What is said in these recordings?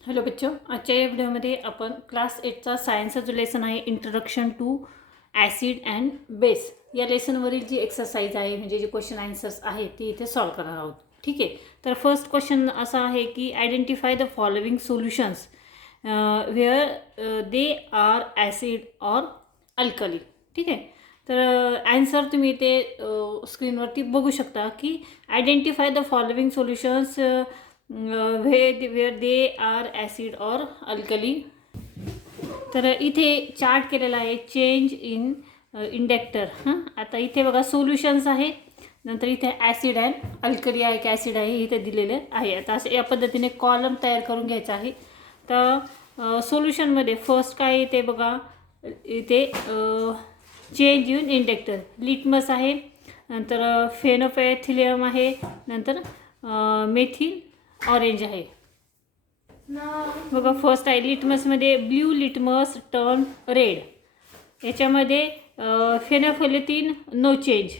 Hello बच्चों, आजच्या या व्हिडिओमध्ये आपण क्लास 8चा सायन्सचा जो लेसन आहे introduction to acid and base या लेसनवरील जी एक्सरसाइज आहे म्हणजे जे क्वेश्चन आन्सर्स आहे ती इथे सॉल्व करणार आहोत. ठीक आहे. तर फर्स्ट क्वेश्चन असा आहे की identify the following solutions where they are acid or alkali. ठीक आहे. तर ॲन्सर तुम्ही इथे स्क्रीनवरती बघू शकता की identify the following solutions where they are acid or alkali. तर इथे चार्ट केलेला आहे चेंज इन इंडक्टर. आता इथे बघा सोल्युशन्स आहे, नंतर इथे ॲसिड अँड अल्कली आहे की ॲसिड आहे इथे दिलेले आहे. आता असं या पद्धतीने कॉलम तयार करून घ्यायचा आहे. तर सोल्युशनमध्ये फर्स्ट काय येते बघा, इथे चेंज इन इंडक्टर लिटमस आहे, नंतर फेनोफॅथिलियम आहे, नंतर मेथिल ऑरेंज आहे. बघा फर्स्ट आहे लिटमसमध्ये ब्ल्यू लिटमस टर्न रेड, याच्यामध्ये फेनोफॅथिलिन नो चेंज,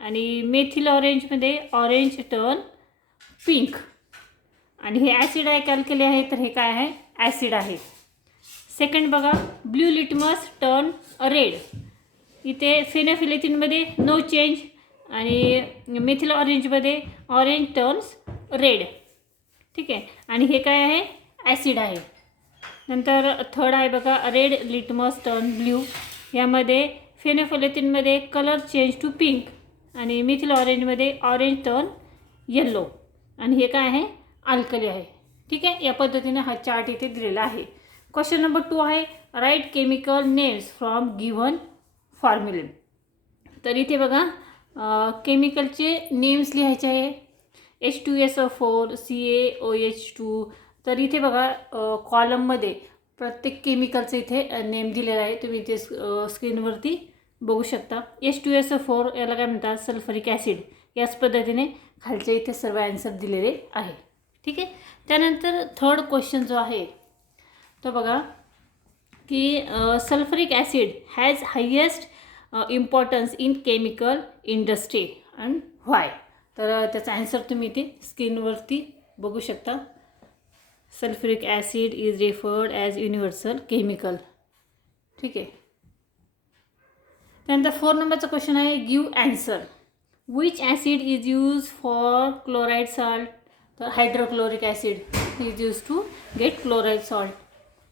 आणि मेथिल ऑरेंजमध्ये ऑरेंज टर्न पिंक. आणि हे ॲसिड आहे अल्कली आहे, तर हे काय आहे ॲसिड आहे. सेकंड बघा ब्ल्यू लिटमस टर्न रेड, इथे फेनोफॅथिलिनमध्ये नो चेंज आणि मेथिल ऑरेंजमध्ये ऑरेंज टर्न्स रेड. ठीक आहे. आणि हे काय आहे ॲसिड आहे. नंतर थर्ड आहे बघा रेड लिटमस टर्न ब्ल्यू, यामध्ये फेनोफॅथिलिनमध्ये कलर चेंज टू पिंक आणि मिथिल ऑरेंजमध्ये ऑरेंज टर्न येल्लो, आणि हे काय आहे अल्कली आहे. ठीक आहे. या पद्धतीने हा चार्ट इथे दिलेला आहे. क्वेश्चन नंबर 2 आहे right chemical names from given फॉर्म्युले. तर इथे बघा केमिकलचे नेम्स लिहायचे आहे. H2SO4 CaOH2. तर इथे बघा कॉलममध्ये प्रत्येक केमिकलचं इथे नेम दिलेलं आहे, तुम्ही इथे स्क्रीनवरती बघू शकता. H2SO4 याला काय म्हणतात सल्फरिक ॲसिड. याच पद्धतीने खालच्या इथे सर्व ॲन्सर दिलेले आहे. ठीक आहे. त्यानंतर थर्ड क्वेश्चन जो आहे तो बघा की sulphuric acid has highest importance in chemical industry and why. तर त्याचा ॲन्सर तुम्ही इथे स्क्रीनवरती बघू शकता. Sulphuric acid is referred as universal chemical. ठीक आहे. त्यानंतर 4 नंबरचा क्वेश्चन आहे give answer. Which acid is use for chloride salt. तर hydrochloric acid is use to get chloride salt.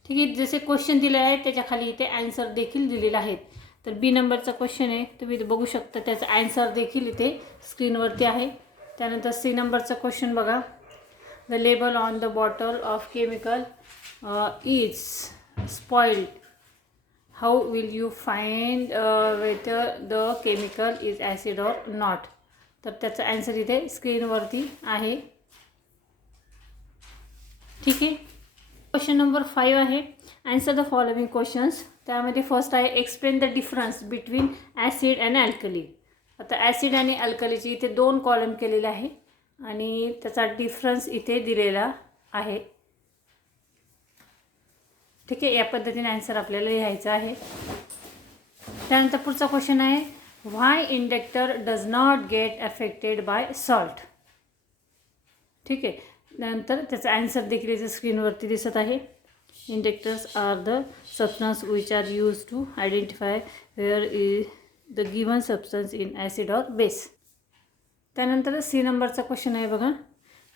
ठीक आहे. जसे क्वेश्चन दिले आहेत त्याच्या खाली इथे ॲन्सर देखील दिलेले आहेत. तर बी नंबरचा क्वेश्चन आहे, तुम्ही इथे बघू शकता त्याचा ॲन्सर देखील इथे स्क्रीनवरती आहे. त्यानंतर सी नंबरचा क्वेश्चन बघा the label on the bottle of chemical is spoiled, how will you find whether the chemical is acid or not. तर त्याचा ॲन्सर इथे स्क्रीनवरती आहे. ठीक आहे. क्वेश्चन नंबर 5 आहे ॲन्सर द फॉलोइंग क्वेश्चन्स. त्यामध्ये फर्स्ट आहे explain the difference between acid and alkali. आता ॲसिड आणि अल्कलीची इथे 2 कॉलम केलेले आहे आणि त्याचा डिफरन्स इथे दिलेला आहे. ठीक आहे. या पद्धतीने ॲन्सर आपल्याला लिहायचा आहे. त्यानंतर पुढचा क्वेश्चन आहे why inductor does not get affected by salt. ठीक आहे. नंतर त्याचा ॲन्सर देखील इथे स्क्रीनवरती दिसत आहे. Inductors are the substance which are used to identify where is the given substance in acid or base. त्यानंतर सी नंबरचा क्वेश्चन आहे बघा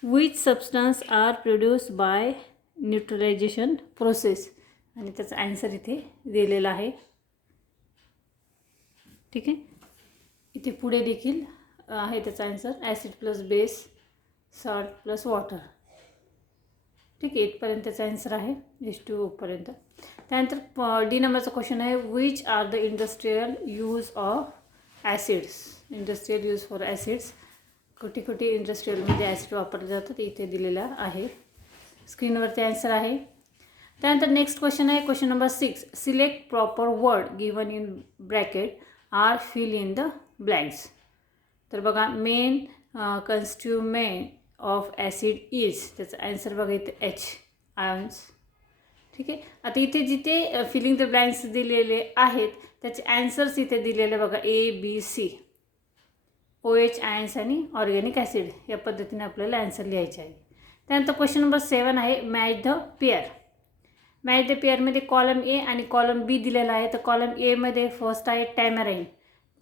which substance are produced by neutralization process, आणि त्याचा ॲन्सर इथे दिलेला आहे. ठीक आहे. इथे पुढे देखील आहे त्याचा answer acid plus base salt plus water. ठीक आहे. इथपर्यंतचा ॲन्सर आहे H2O पर्यंत. त्यानंतर डी नंबरचा क्वेश्चन आहे which are the industrial use of acids. Industrial use for acids, कुठे कुठे इंडस्ट्रियलमध्ये ॲसिड वापरले जातात इथे दिलेला आहे. स्क्रीनवरती ॲन्सर आहे. त्यानंतर नेक्स्ट क्वेश्चन आहे question number 6 select proper word given in bracket or fill in the blanks. तर बघा main constituent of acid is, त्याचा ॲन्सर बघा इथे H आयन्स. ठीक आहे. आता इथे जिथे फिलिंग द ब्लँक्स दिलेले आहेत त्याचे ॲन्सर्स इथे दिलेले बघा ABC, OH आयन्स आणि ऑर्गॅनिक ॲसिड. या पद्धतीने आपल्याला ॲन्सर लिहायचे आहे. त्यानंतर क्वेश्चन नंबर 7 आहे match the pair. Match the पेअरमध्ये कॉलम ए आणि कॉलम बी दिलेला आहे. तर कॉलम एमध्ये फर्स्ट आहे टॅमॅराईन,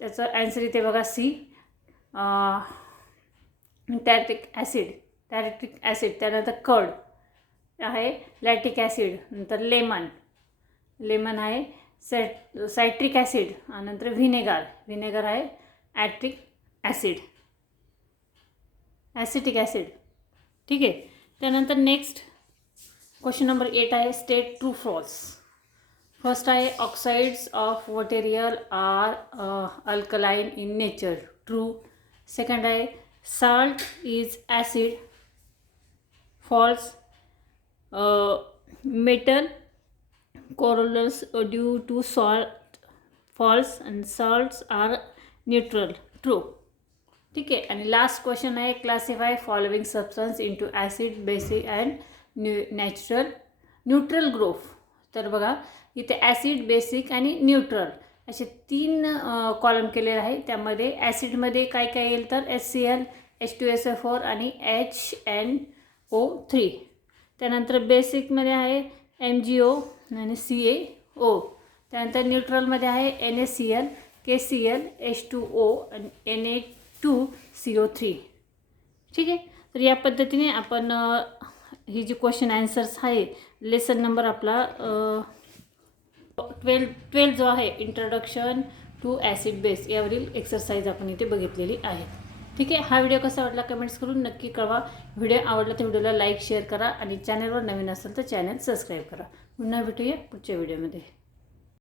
त्याचं ॲन्सर इथे बघा सी. टॅरेट्रिक ॲसिड, त्यानंतर कर्ड आहे, लॅक्टिक ॲसिड, नंतर लेमन आहे, सायट्रिक ॲसिड, आणि नंतर व्हिनेगर आहे ॲसिटिक ॲसिड. ठीक आहे. त्यानंतर नेक्स्ट क्वेश्चन नंबर 8 आहे स्टेट ट्रू फॉल्स. फर्स्ट आहे oxides of material are alkaline in nature, true. Second आहे salt is acid, false. Metal corrodes due to salt, false. And salts are neutral, true. ठीक आहे. आणि last question आहे classify following substance into acid, basic and neutral group. तर बघा इथे acid, basic आणि neutral असे 3 कॉलम केलेले आहे. त्यामध्ये ॲसिडमध्ये काय काय येईल तर HCl, H2SO4 आणि HNO3. त्यानंतर बेसिकमध्ये आहे MgO आणि CaO. त्यानंतर न्यूट्रलमध्ये आहे NaCl, KCl, H2O आणि Na2CO3. ठीक आहे. तर या पद्धतीने आपण ही जी क्वेश्चन आन्सर्स आहे लेसन नंबर आपला 12 जो आहे इंट्रोडक्शन टू ॲसिड बेस यावरील एक्सरसाइज आपण इथे बघितलेली आहे. ठीक आहे. हा व्हिडिओ कसा वाटला कमेंट्स करून नक्की कळवा. व्हिडिओ आवडला तर व्हिडिओला लाईक शेअर करा आणि चॅनलवर नवीन असेल तर चॅनल सबस्क्राईब करा. पुन्हा भेटूया पुढच्या व्हिडिओमध्ये.